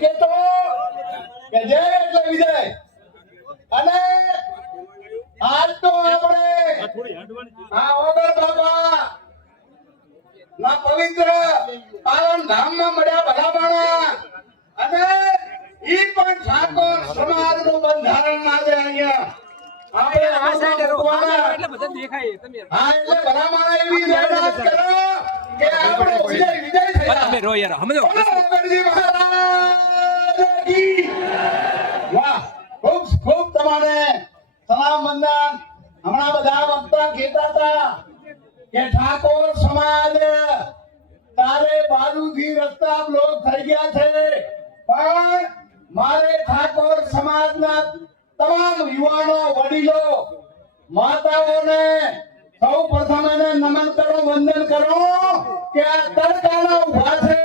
કેતો કે જય એટલે વિજય અને આજ તો આપણે આ ઓગર બાબા ના પવિત્ર પાવન ધામમાં મળ્યા ભલામણા અને ઈ પણ ઠાકોર સમાજનું બંધારણ આજે અહીંયા આપણે આ સાઈડે રોકવાના એટલે બધા દેખાય તમે હા એટલે ભલામણા એવી જાહેરાત કરો કે આપણે વિજય વિજય થયા તમે રો યાર સમજો ઓગરજી મહારાજ કી વાહ ખૂબ ખૂબ તમારે સલામ વંદન હમણાં બધા વક્તા કહેતા હતા કે ઠાકોર સમાજ તારે બાજુથી રસ્તા બ્લોક થઈ ગયા છે પણ મારે ઠાકોર સમાજના તમામ યુવાનો વડીલો માતાઓને સૌ પ્રથમ એને નમન કરો વંદન કરો કે આ તડકાના ઉભા છે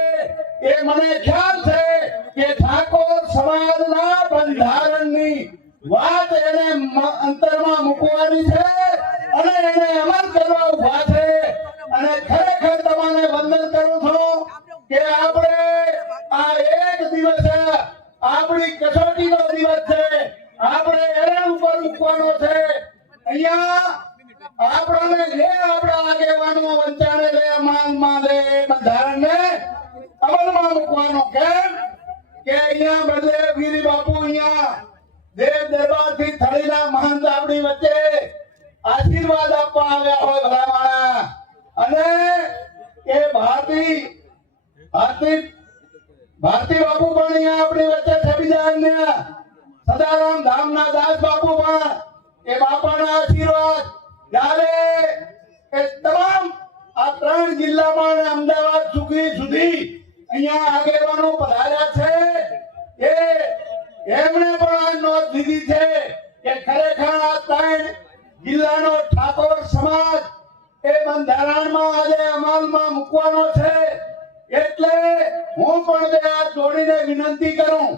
એ મને ખ્યાલ છે કે ઠાકોર સમાજના બંધારણની વાત એને અંતરમાં મૂકવાની છે અને એને અમલ કરવા ઉભા છે અને ખરેખર તમને વંદન કરું છું કે આપણે આ એક દિવસ આપણી કસોટીનો દિવસ છે આપણે એના ઉપર મૂકવાનો છે અહીંયા આપણને જે આપણા આગેવાનો વંચાણે લે માનમાં લે બંધારણને અમલમાં મૂકવાનો કેમ કે અહીંયા બધે વીરી બાપુ અહીંયા દેવ દરબારથી થળીના મહંત આપણી વચ્ચે આશીર્વાદ આપવા આવ્યા હોય ભલામણા અને એ ભારતી બાપુ પણ અહીંયા આપણી વચ્ચે છે બીજા અન્ય સદારામ ધામના દાસ બાપુ પણ એ બાપાના આશીર્વાદ જ્યારે એ તમામ આ 3 જિલ્લામાં અને અમદાવાદ સુધી અહીંયા આગેવાનો પધાર્યા છે એ એમણે પણ આ નોંધ લીધી છે કે ખરેખર આ 3 જિલ્લાનો ઠાકોર સમાજ એ બંધારણમાં આજે અમલમાં મૂકવાનો છે એટલે હું પણ આ જોડીને વિનંતી કરું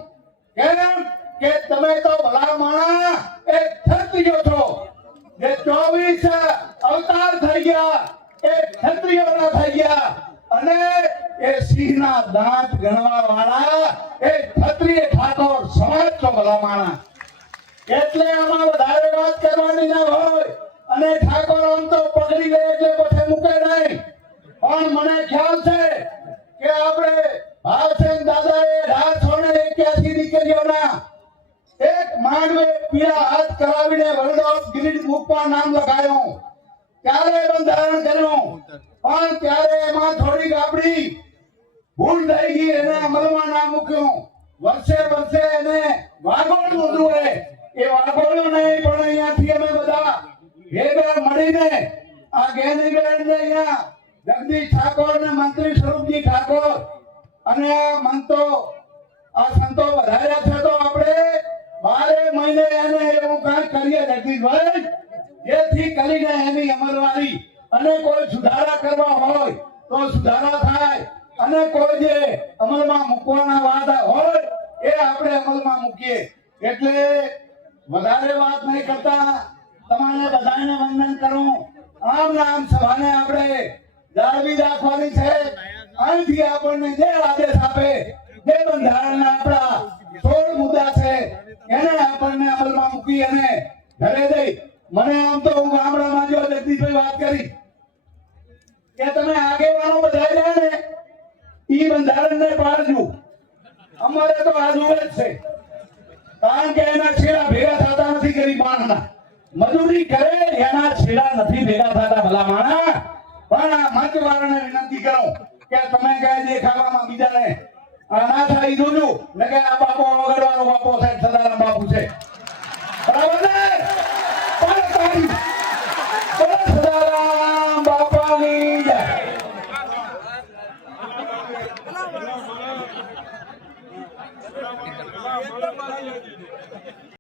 કેમ કે તમે તો ભલા માણા એક ક્ષત્રિયો છો જે 24 અવતાર થઈ ગયા એ ક્ષત્રિયોના થઈ ગયા અને એ સિંહના દાંત ગણવા વાળા એ ક્ષત્રિય ઠાકોર સમાજ છો ભલા માણા એટલે આમાં વધારે વાત કરવાની ના હોય અને ઠાકોર આમ તો પકડી ગયે એટલે પછી મૂકે નહીં પણ મને ખ્યાલ છે કે આપણે ભાવસેન દાદાએ 1881 દીકરીઓના એક માંડવે પીળા હાથ કરાવીને વર્લ્ડ ઓફ ગ્રીન બુકમાં નામ લખાયું ત્યારે બંધારણ કર્યું પણ ત્યારે એમાં થોડીક આપણી ભૂલ થઈ ગઈ એને અમલમાં ના મૂક્યું વર્ષે એને વાગોળનું હતું એ વાગોળ્યું નહીં પણ અહીંયાથી અમે બધા ભેગા મળીને આ ગેનીબેનને અહીંયા જગદીશ ઠાકોર ને મંત્રી સ્વરૂપજી ઠાકોર અને આ સંતો વધાર્યા છે તો આપણે 12 મહિને એને એવું કાંઈ કરીએ જગદીશભાઈ જેથી કરીને એની અમલવારી અને કોઈ સુધારા કરવા હોય તો સુધારા થાય અને કોઈ જે અમલમાં મૂકવાના વાદા હોય એ આપણે અમલમાં મૂકીએ એટલે વધારે વાત નહીં કરતા તમારે બધાને વંદન કરું આમ સભાને આપણે જાળવી રાખવાની છે અહીંથી આપણને જે આદેશ આપે જે બંધારણના આપણા 16 મુદ્દા છે એને આપણને અમલમાં મૂકી અને ઘરે જઈ મને આમ તો હું ગામડામાં જો જગદીશભાઈ વાત કરી કે તમે આગેવાનો બધા રહ્યા ને ઈ બંધારણને પાળજો અમારે તો આ જોવે જ છે કારણ કે એના છેડા ભેગા થતા નથી ગરીબ માણસના મજૂરી કરે એના છેડા નથી ભેગા થતા ભલા માણસ પણ આ મંચવાળાને વિનંતી કરું કે તમે કઈ દેખાવામાં બીજાને ના થાય જોજો ને કે આ બાપો વગરવાનો બાપો સાહેબ સદારામ બાપુ છે